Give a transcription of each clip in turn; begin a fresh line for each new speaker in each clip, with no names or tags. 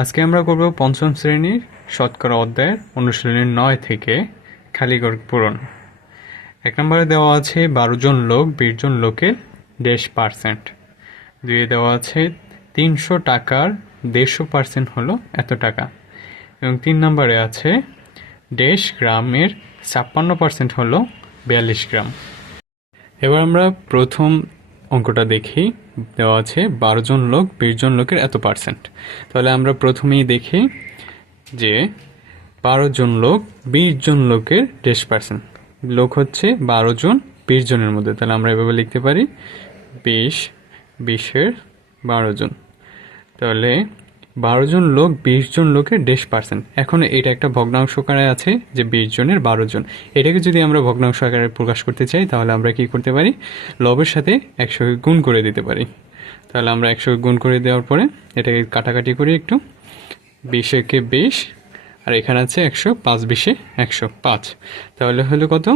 আজকে আমরা করব পঞ্চম শ্রেণির শতকরা অধ্যায়ের অনুশীলনের নয় থেকে খালিগড় পূরণ। এক নম্বরে দেওয়া আছে বারো জন লোক, বিশ জন লোকের দেড় পার্সেন্ট। দুয়ে দেওয়া আছে তিনশো টাকার দেড়শো পার্সেন্ট হলো এত টাকা। এবং তিন নম্বরে আছে দেশ গ্রামের ছাপ্পান্ন পার্সেন্ট হলো বিয়াল্লিশ গ্রাম। এবার আমরা প্রথম অঙ্কটা দেখি। দেওয়া আছে বারো জন লোক, বিশ জন লোকের এত পার্সেন্ট তাহলে আমরা প্রথমেই দেখি যে বারো জন লোক, বিশ জন লোকের দেশ পার্সেন্ট লোক হচ্ছে বারো জন, বিশ জনের মধ্যে। তাহলে আমরা এভাবে লিখতে পারি, বিশ, বিশের বারো জন। তাহলে বারো জন লোক বিশ জন লোকের দেশ পার্সেন্ট এখন এটা একটা ভগ্নাংশ আকারে আছে যে বিশ জনের বারো জন। এটাকে যদি আমরা ভগ্নাংশ আকারে প্রকাশ করতে চাই, তাহলে আমরা কি করতে পারি? লবের সাথে একশোকে গুণ করে দিতে পারি। তাহলে আমরা একশোকে গুণ করে দেওয়ার পরে এটাকে কাটাকাটি করি একটু। বিশেকে বিশ, আর এখানে আছে একশো, পাঁচ বিশে একশো, পাঁচ। তাহলে হলো কত?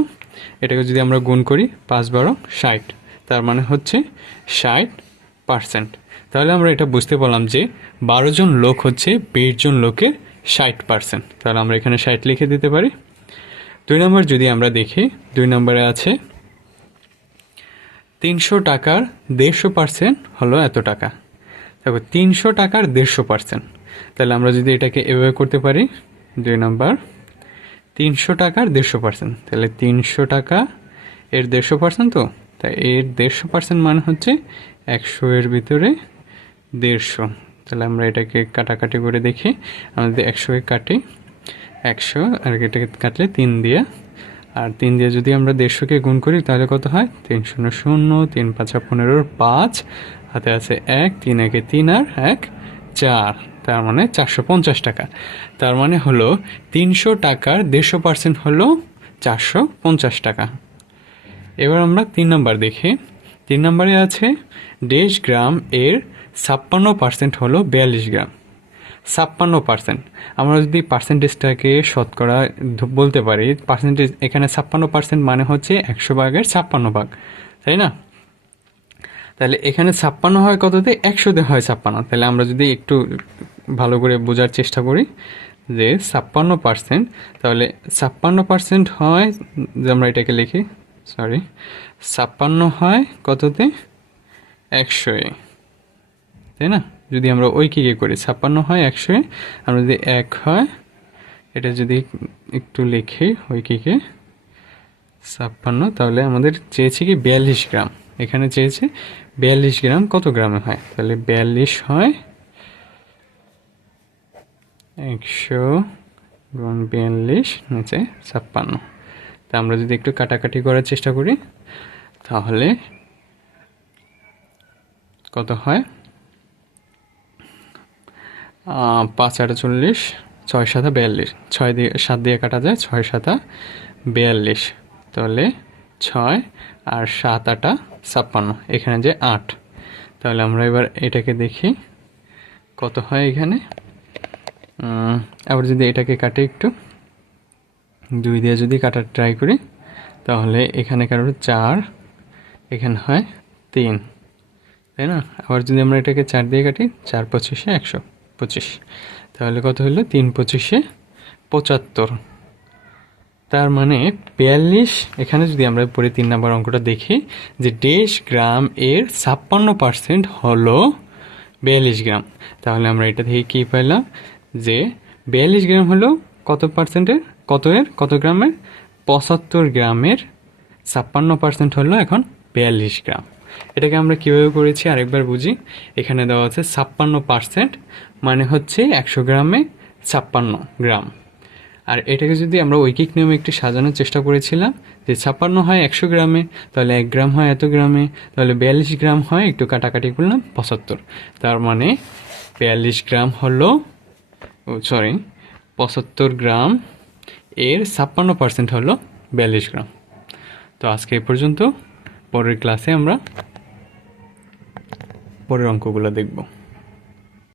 এটাকে যদি আমরা গুণ করি, পাঁচ বারো, ষাট। তার মানে হচ্ছে ষাট পার্সেন্ট। তাহলে আমরা এটা বুঝতে পারলাম যে বারো জন লোক হচ্ছে বিশ জন লোকের ষাট পার্সেন্ট তাহলে আমরা এখানে ষাট লিখে দিতে পারি। দুই নম্বর যদি আমরা দেখি, দুই নম্বরে আছে, তিনশো টাকার দেড়শো পার্সেন্ট হলো এত টাকা। তারপর তিনশো টাকার দেড়শো পার্সেন্ট তাহলে আমরা যদি এটাকে এভাবে করতে পারি, দুই নম্বর, তিনশো টাকার দেড়শো পার্সেন্ট তাহলে তিনশো টাকা এর দেড়শো পার্সেন্ট তো? তাই এর দেড়শো পার্সেন্ট মানে হচ্ছে একশো এর ভিতরে দেড়শো। তাহলে আমরা এটাকে কাটাকাটি করে দেখি। আমরা যদি একশোকে কাটি, একশো, আর এটাকে কাটলে তিন দিয়ে। আর তিন দিয়ে যদি আমরা দেড়শোকে গুণ করি, তাহলে কত হয়? তিন শূন্য শূন্য তিন পাঁচা পনেরোর পাঁচ। হাতে আছে এক, তিন একে তিন আর এক, চার। তার মানে চারশো পঞ্চাশ টাকা। তার মানে হলো তিনশো টাকার দেড়শো পার্সেন্ট হলো চারশো পঞ্চাশ টাকা। এবার আমরা তিন নম্বর দেখি। তিন নম্বরে আছে, দেশ গ্রাম এর ছাপ্পান্ন পার্সেন্ট হলো বিয়াল্লিশ গ্রাম। ছাপ্পান্ন পার্সেন্ট আমরা যদি পার্সেন্টেজটাকে শতকরা বলতে পারি পার্সেন্টেজ এখানে ছাপ্পান্ন পার্সেন্ট মানে হচ্ছে একশো ভাগের ছাপ্পান্ন ভাগ, তাই না? তাহলে এখানে ছাপ্পান্ন হয় কততে? একশোতে হয় ছাপ্পান্ন। তাহলে আমরা যদি একটু ভালো করে বোঝার চেষ্টা করি যে ছাপ্পান্ন পার্সেন্ট তাহলে ছাপ্পান্ন পার্সেন্ট হয়, যে আমরা এটাকে লিখি সরি ছাপ্পান্ন হয় কততে? একশোয়। তাই না? যদি আমরা ঐকিকে করি, ছাপ্পান্ন হয় একশোয়, আমরা যদি এক হয়, এটা যদি একটু লিখি ঐকিকে, ছাপ্পান্ন, তাহলে আমাদের চেয়েছে কি বিয়াল্লিশ গ্রাম। এখানে চেয়েছে বিয়াল্লিশ গ্রাম কত গ্রামে হয়? তাহলে বিয়াল্লিশ হয় একশো গুণ বিয়াল্লিশ নিচে ছাপ্পান্ন। তা আমরা যদি একটু কাটাকাটি করার চেষ্টা করি, তাহলে কত হয়? পাঁচ আটচল্লিশ ছয় সাতা বিয়াল্লিশ। ছয় দিয়ে, সাত দিয়ে কাটা যায়, ছয় সাতা বিয়াল্লিশ। তাহলে ছয় আর সাত আটা ছাপ্পান্ন, এখানে যে আট। তাহলে আমরা এবার এটাকে দেখি, কত হয় এখানে? আবার যদি এটাকে কাটে একটু। দুই দিয়ে যদি কাটার ট্রাই করি, তাহলে এখানে কারোর চার, এখানে হয় তিন, তাই না? আবার যদি আমরা এটাকে চার দিয়ে কাটি, চার পঁচিশে একশো পঁচিশ, তাহলে কত হলো? তিন পঁচিশে পঁচাত্তর। তার মানে বিয়াল্লিশ, এখানে যদি আমরা পরে তিন নম্বর অঙ্কটা দেখি, যে দেশ, গ্রাম এর ছাপ্পান্ন পার্সেন্ট হলো বিয়াল্লিশ গ্রাম। তাহলে আমরা এটা থেকে কী পেলাম যে বিয়াল্লিশ গ্রাম হলো কত পার্সেন্টের কত এর? কত গ্রামের? পঁচাত্তর গ্রামের ছাপ্পান্ন পার্সেন্ট হলো এখন বিয়াল্লিশ গ্রাম। এটাকে আমরা কীভাবে করেছি? আরেকবার বুঝি। এখানে দেওয়া আছে ছাপ্পান্ন পার্সেন্ট মানে হচ্ছে একশো গ্রামে ছাপ্পান্ন গ্রাম। আর এটাকে যদি আমরা ঐকিক নিয়মে একটি সাজানোর চেষ্টা করেছিলাম, যে ছাপ্পান্ন হয় একশো গ্রামে, তাহলে এক গ্রাম হয় এত গ্রামে, তাহলে বিয়াল্লিশ গ্রাম হয় একটু কাটাকাটি করলাম পঁচাত্তর। তার মানে বিয়াল্লিশ গ্রাম হলো সরি পঁচাত্তর গ্রাম এর ছাপ্পান্ন পার্সেন্ট হলো বিয়াল্লিশ গ্রাম। তো আজকে এ পর্যন্ত পরের ক্লাসে আমরা পরের অঙ্কগুলো দেখব।